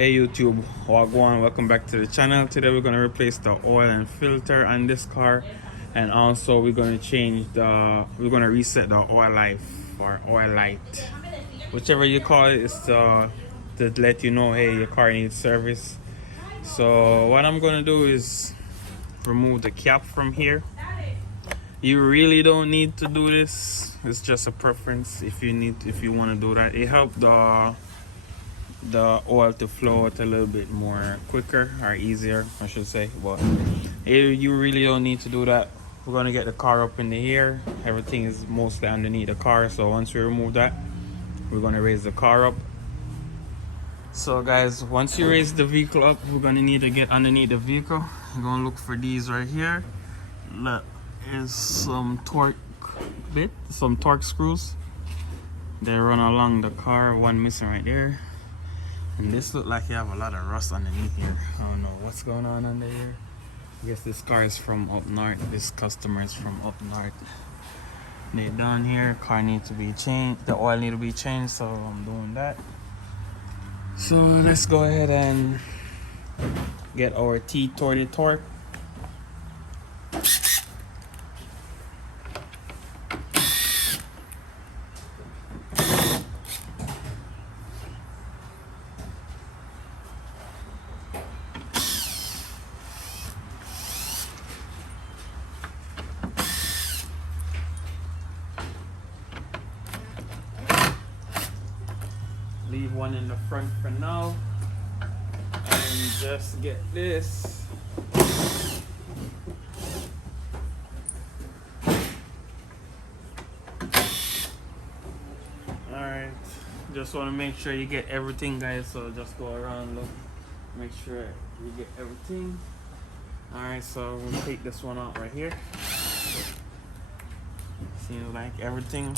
Hey YouTube, Wagwan, welcome back to the channel. Today we're going to replace the oil and filter on this car, and also we're going to reset the oil life or oil light, whichever you call it. It's to let you know, hey, your car needs service. So what I'm going to do is remove the cap from here. You really don't need to do this. It's just a preference. If you want to do that, it helps the oil to flow out a little bit more quicker or easier, I should say. But you really don't need to do that. We're gonna get the car up in the air. Everything is mostly underneath the car, so once we remove that, we're gonna raise the car up. So guys, once you raise the vehicle up, we're gonna need to get underneath the vehicle. You're gonna look for these right here. Look, is some torque screws. They run along the car, one missing right there. And this look like you have a lot of rust underneath here. I don't know what's going on under here. I guess this car is from up north. This customer is from up north. They down here. Car needs to be changed. The oil need to be changed, so I'm doing that. So let's go ahead and get our T30 torque. Leave one in the front for now, and just get this. Alright, just want to make sure you get everything, guys, so just go around, look, make sure you get everything. Alright, so we'll take this one out right here. Seems like everything.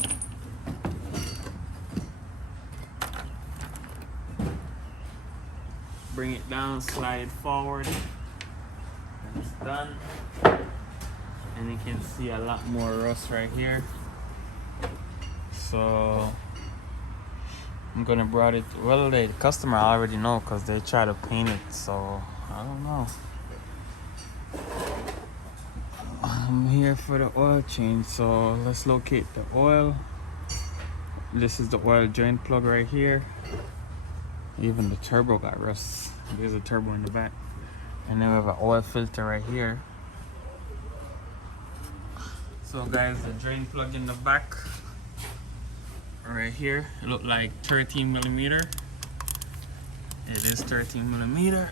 Bring it down, slide it forward, and it's done. And you can see a lot more rust right here. So I'm gonna brought it. Well, the customer already know because they try to paint it. So I don't know. I'm here for the oil change. So let's locate the oil. This is the oil drain plug right here. Even the turbo got rust. There's a turbo in the back. And then we have an oil filter right here. So guys, the drain plug in the back right here, it looked like 13 millimeter. It is 13 millimeter.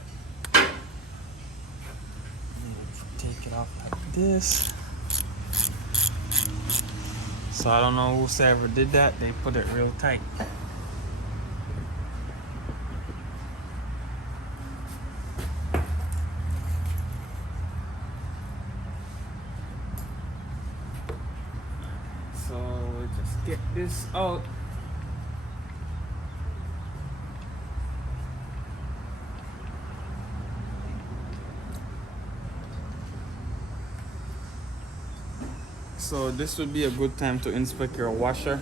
Take it off like this. So I don't know whoever did that, they put it real tight. So we'll just get this out. So this would be a good time to inspect your washer.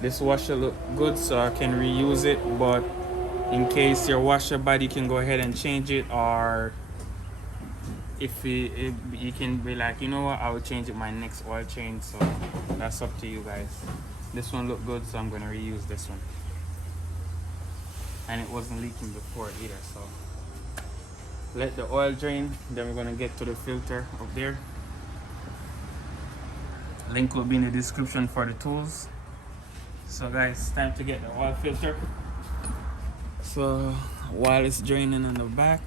This washer look good, so I can reuse it, but in case your washer body, you can go ahead and change it, or if you can be like, you know what, I will change it my next oil change. So that's up to you guys. This one looked good, so I'm gonna reuse this one. And it wasn't leaking before either, so let the oil drain, then we're gonna get to the filter up there. Link will be in the description for the tools. So guys, time to get the oil filter. So while it's draining on the back,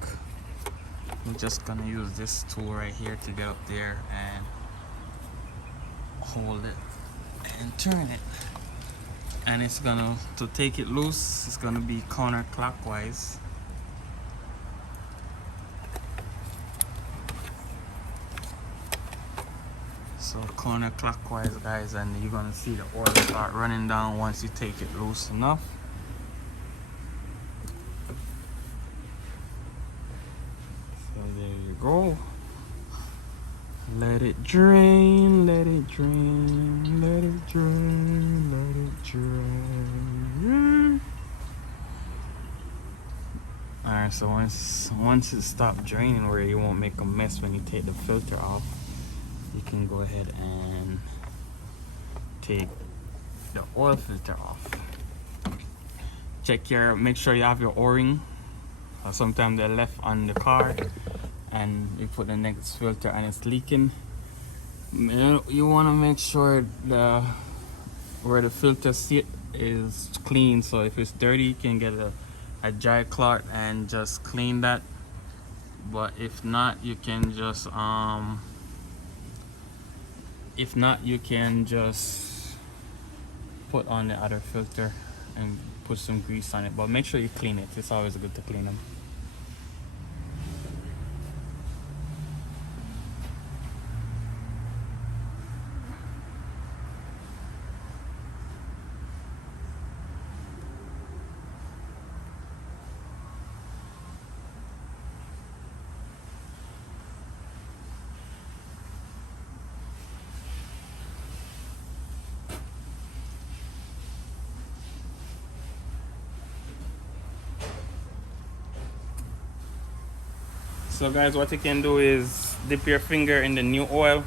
I'm just gonna use this tool right here to get up there and hold it and turn it. And it's gonna, to take it loose, it's gonna be counterclockwise. So counterclockwise, guys, and you're gonna see the oil start running down once you take it loose enough. So there you go. Let it drain, let it drain, let it drain, let it drain. Alright, so once it stops draining where you won't make a mess when you take the filter off, you can go ahead and take the oil filter off. Make sure you have your O-ring. Sometimes they're left on the car and you put the next filter and it's leaking. You want to make sure where the filter sit is clean, so if it's dirty you can get a dry cloth and just clean that, but if not you can just put on the other filter and put some grease on it, but make sure you clean it. It's always good to clean them. So guys, what you can do is dip your finger in the new oil,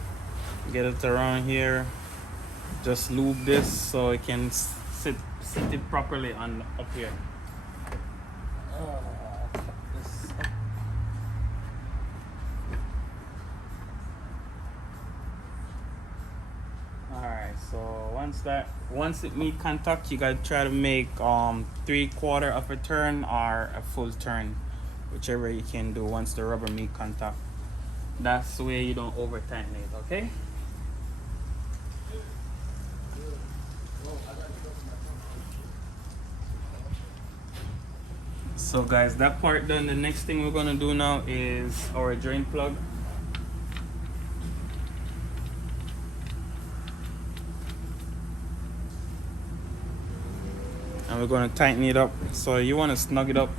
get it around here, just lube this so it can sit it properly on up here. Alright, so once it meet contact, you gotta try to make 3/4 of a turn or a full turn, whichever you can do once the rubber meet contact. That's the way you don't over tighten it, okay? So guys, that part done. The next thing we're gonna do now is our drain plug. And we're gonna tighten it up. So you wanna snug it up,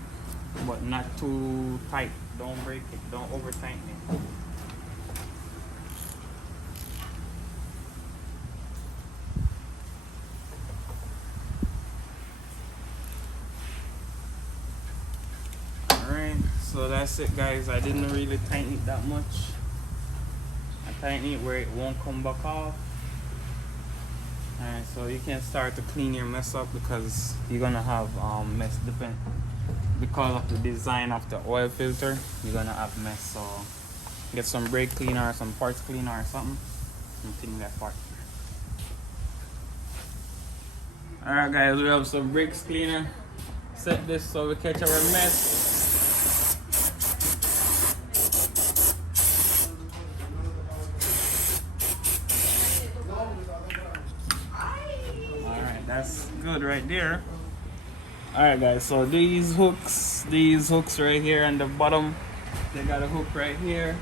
but not too tight. Don't break it, don't over tighten it. Alright, so that's it guys. I didn't really tighten it that much. I tighten it where it won't come back off. Alright, so you can start to clean your mess up because you're gonna have mess because of the design of the oil filter. You're gonna have mess, so get some brake cleaner, some parts cleaner or something and clean that part. Alright guys, we have some brakes cleaner. Set this so we catch our mess. That's good right there. Alright guys, so these hooks right here on the bottom, they got a hook right here.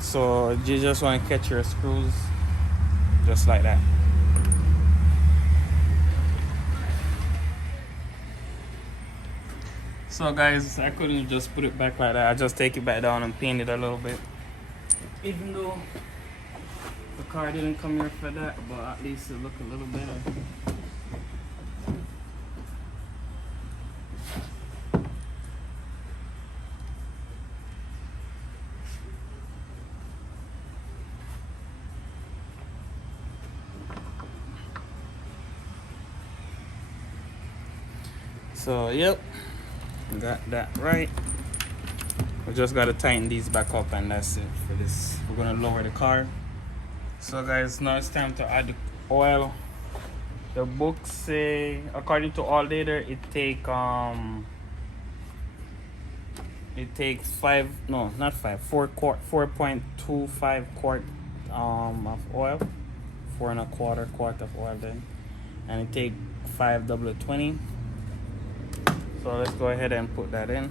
So you just want to catch your screws just like that. So guys, I couldn't just put it back like that. I just take it back down and paint it a little bit. Even though the car didn't come here for that, but at least it looked a little better. So yep, got that right. We just gotta tighten these back up and that's it for this. We're gonna lower the car. So guys, now it's time to add the oil. The books say, according to All Data, it takes 4.25 quart of oil, 4.25 quart of oil then, and it takes 5 W20. So let's go ahead and put that in.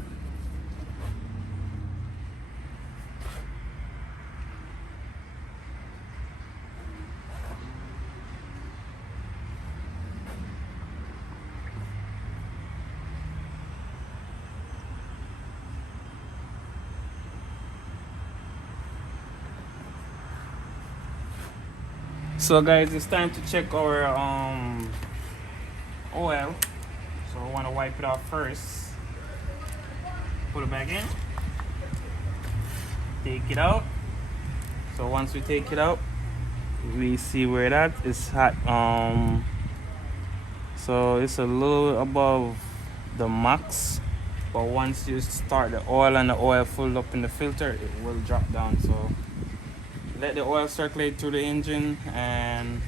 So guys, it's time to check our oil. So we want to wipe it off first. Put it back in. Take it out. So once we take it out, we see where that is hot. So it's a little above the max, but once you start the oil and the oil full up in the filter, it will drop down. So let the oil circulate through the engine, and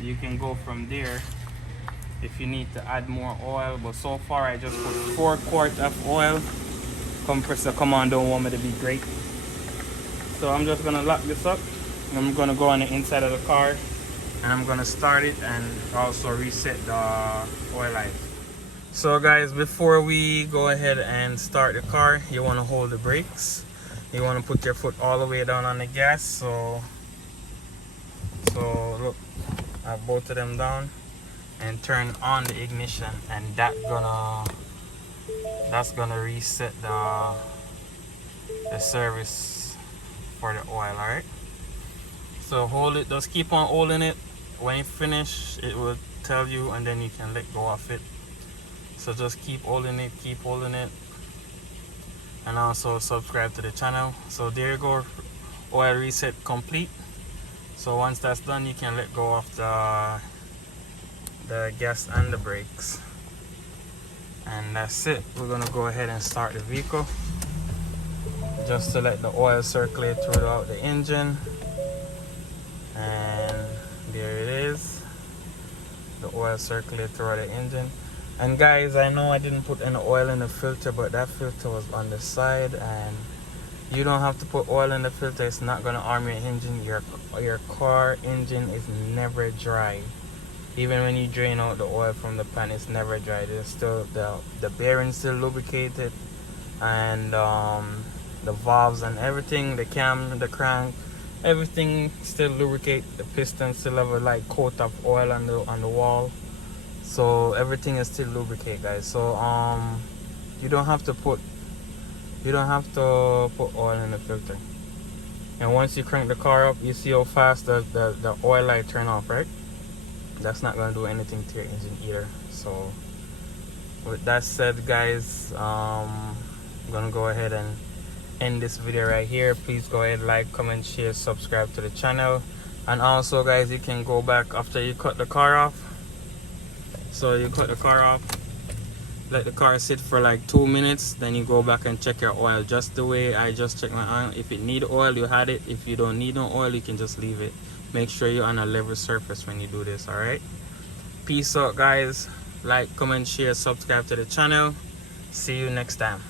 you can go from there if you need to add more oil. But so far I just put 4 quarts of oil. Compressor command don't want me to be great, so I'm just gonna lock this up. I'm gonna go on the inside of the car, and I'm gonna start it and also reset the oil life. So guys, before we go ahead and start the car, you want to hold the brakes. You want to put your foot all the way down on the gas. So look, I have both of them down, and turn on the ignition, and that's gonna reset the service for the oil. All right, so hold it, just keep on holding it. When you finish, it will tell you, and then you can let go of it. So just keep holding it, and also subscribe to the channel. So there you go, oil reset complete. So once that's done, you can let go of the gas and the brakes, and that's it. We're gonna go ahead and start the vehicle, just to let the oil circulate throughout the engine. And there it is, the oil circulate throughout the engine. And guys, I know I didn't put any oil in the filter, but that filter was on the side, and you don't have to put oil in the filter. It's not gonna harm your engine. Your car engine is never dry. Even when you drain out the oil from the pan, it's never dry. There's still the bearings still lubricated, and the valves and everything, the cam, the crank, everything still lubricate. The piston still have a light coat of oil on the wall. So everything is still lubricated, guys. So you don't have to put oil in the filter. And once you crank the car up, you see how fast the oil light turn off, right? That's not gonna do anything to your engine either. So with that said, guys, I'm gonna go ahead and end this video right here. Please go ahead, like, comment, share, subscribe to the channel. And also guys, you can go back after you cut the car off. So you cut the car off, let the car sit for like 2 minutes, then you go back and check your oil, just the way I just checked my oil. If it need oil, you had it. If you don't need no oil, you can just leave it. Make sure you're on a level surface when you do this. All right, peace out guys. Like, comment, share, subscribe to the channel. See you next time.